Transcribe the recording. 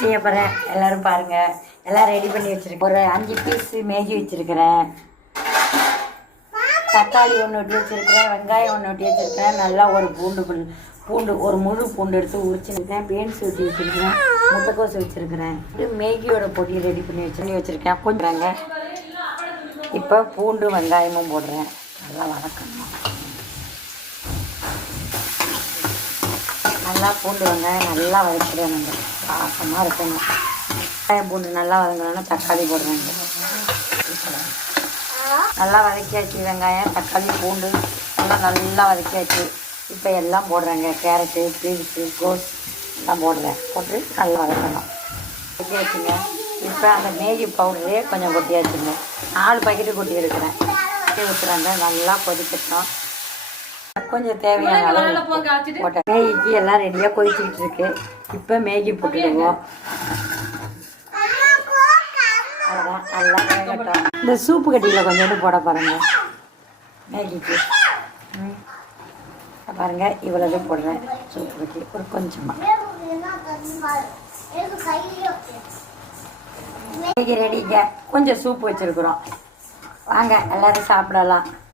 செய்ய போகிறேன். எல்லோரும் பாருங்கள். எல்லாம் ரெடி பண்ணி வச்சுருக்கேன். ஒரு 5 பீஸ் மேகி வச்சுருக்கிறேன். தக்காளி ஒன்று ஒட்டி வச்சுருக்கிறேன். வெங்காயம் ஒன்று ஒட்டி வச்சுருக்கிறேன். நல்லா ஒரு பூண்டு ஒரு முழு பூண்டு எடுத்து உரிச்சுருக்கேன். பீன்ஸ் ஊற்றி வச்சுருக்கிறேன். முட்டைக்கோஸ் வச்சுருக்கிறேன். இது மேகியோட பொடி ரெடி பண்ணி வச்சுருக்கேன். கொஞ்சம் இப்போ பூண்டு வெங்காயமும் போடுறேன். நல்லா வதக்கணும். நல்லா பூண்டு வெங்காயம் நல்லா வதக்கிடுவேன். வாசமாக இருக்கணும். வெங்காயம் பூண்டு நல்லா வதங்கினோன்னா தக்காளி போடுறாங்க. நல்லா வதக்கியாச்சு. வெங்காயம் தக்காளி பூண்டு நல்லா வதக்கியாச்சு. இப்போ எல்லாம் போடுறாங்க. கேரட்டு பீன்ஸு கோஸ் எல்லாம் போடுறேன். போட்டு நல்லா வதக்கணும். கொட்டியாச்சுங்க. இப்போ அந்த மேகி பவுடரே கொஞ்சம் கொட்டியாச்சுங்க. 4 பாக்கெட்டு கொட்டி எடுக்கிறேன். ஊற்றுறாங்க. நல்லா கொதிக்கட்டும். கொஞ்சம் தேவையான அளவு போட்டேன். மேகிக்கு எல்லாம் ரெடியாக கொதிச்சுக்கிட்டு இருக்கு. இப்போ மேகி போட்டுடுவோம். அதான் நல்லா வேகட்டும். இந்த சூப்பு கட்டியில் கொஞ்சோண்டு போட பாருங்க. மேகிக்கு பாருங்க, இவ்வளவு போடுறேன். சூப்பு கட்டி ஒரு கொஞ்சமாக. மேகி ரெடிங்க. கொஞ்சம் சூப்பு வச்சுருக்குறோம். வாங்க எல்லோரும் சாப்பிடலாம்.